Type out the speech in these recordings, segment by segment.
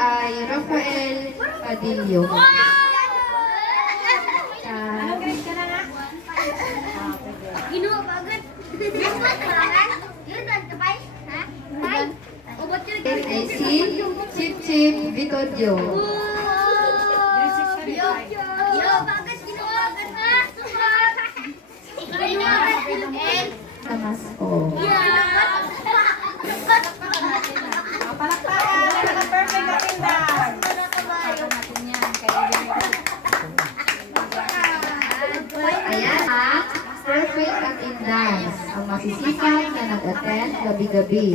Ay Rafael Padillo. Ay si Chip Chip Vitodio. Tamasco. Perfect attendance. Ayan ang perfect attendance. Ang masisipag na nag-attend gabi-gabi.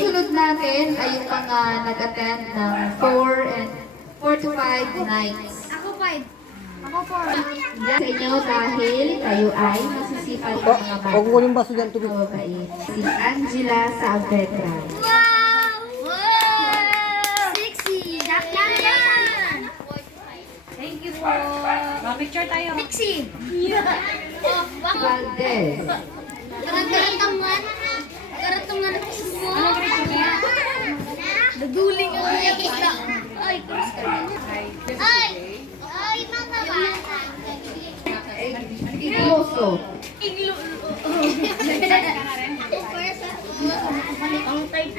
Sunod natin ay yung mga nag-attend ng 4 to 5 nights. Yan sa inyo dahil kayo ay masisipag ng mga bata. Huwag mo yung baso dyan, tubig. Mabait. Si Angela Saavedra. Thank you po. Picture tayo. Valdez. Anong grade ko niya? Naguling ang mga kita. Ay, cross ka rin. Ay, mga bata. Igloso. Ang type.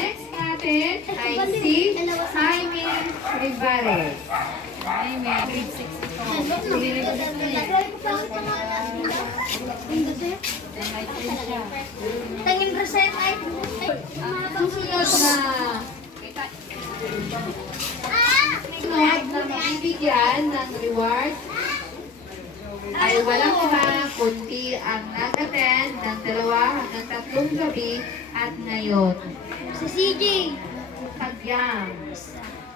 Next natin ay si Jaime Rivares. Ay, may grade 6 ito. Tangin reset ay. Susunod na mabibigyan ng reward ay walang iba kundi ang nag-attend ng 2 hanggang 3 gabi at ngayon. Si CJ. Tagyang.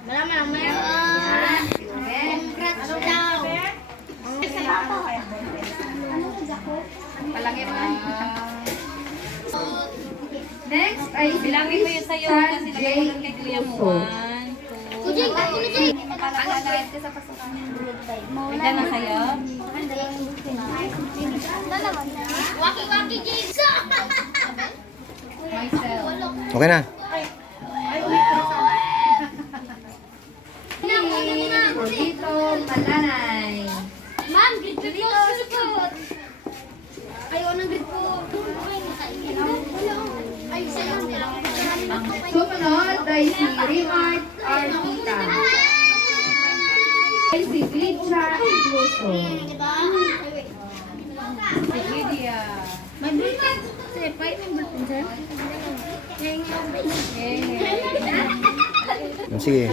Malamang. Congrats daw. Palagi mo. Next ay si Bilangin mo yun sa'yo San kasi J. nagkaroon kay kuya mo. Uso. 1, 2, 3. Ilan na sa'yo? Waki-waki Jigsaw. Okay na. Dito, Malanay. Ma'am, grade ko dito. Ayaw ng grade ko. Ay, sa'yo. Sumunod ay si Rimart Artita. Ay si Glitcha Igloso. Lydia. May bullet. Sige, pa yung bullet dyan. Sige.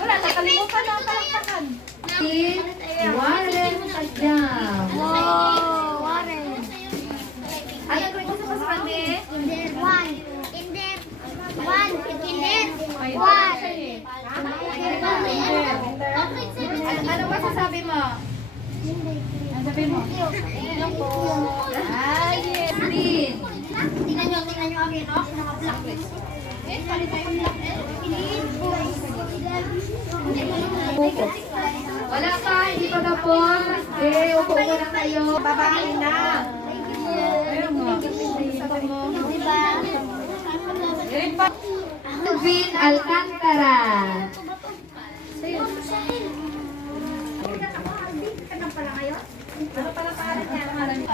Wala, nakalimutan na ang palakpakan. Si Warren Tagyang. Wow, Warren. Ano ko ito sa pasabi? Kinder 1. Kinder 1. Kinder 1. Ano masasabi mo? Ano sabi mo? Ay, yes. Din. Tingnan nyo akin, no? Naka-blacklist. Wala pa, hindi pa tapos. Eh, upo mo na kayo. Babae na. Alvin Alcantara.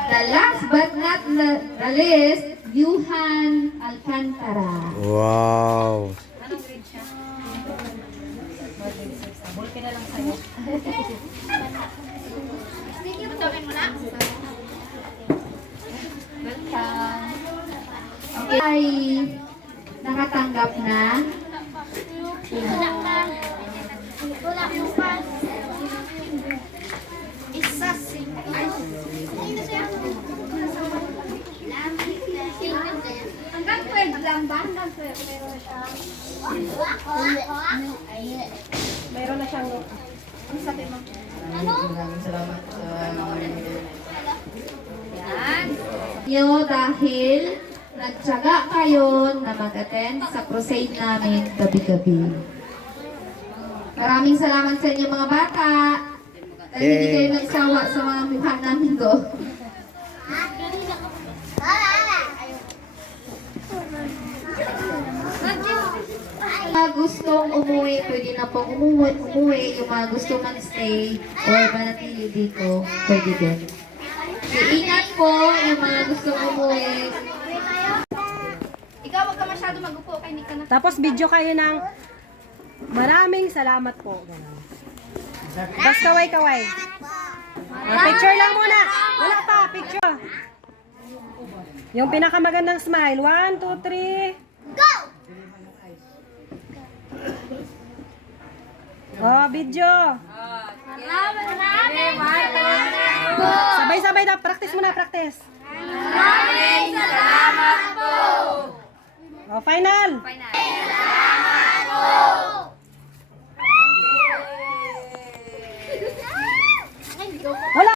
The last but not the least, Yuhan Alcantara. Wow. Anong grade siya? Bulky na lang sa'yo. Ay nakatanggap na. Wala mo pa. Isa si. Hanggang 12 lang ba? Hanggang 12 meron siya. Meron na siyang Ano sabi mo? Maraming salamat. Yo, dahil nagtyaga kayo na mag-attend sa crusade namin gabi-gabi. Maraming salamat sa inyo mga bata. Dahil hindi kayo nagsawa sa mga mukha namin to. Mga gustong umuwi, pwede na pong umuwi. Yung mga gustong mag-stay or manatili dito, pwede din. Iingat po yung mga gustong umuwi. Ikaw, wag ka masyado mag-upo kay Nika na. Tapos video kayo ng maraming salamat po. Ganun. Tapos kaway-kaway. Picture lang muna. Wala pa, picture. Yung pinakamagandang smile. 1, 2, 3. Go! Oh, video. Maraming Sabay-sabay na. Practice muna, practice. salamat po! Oh, final. Salamat po!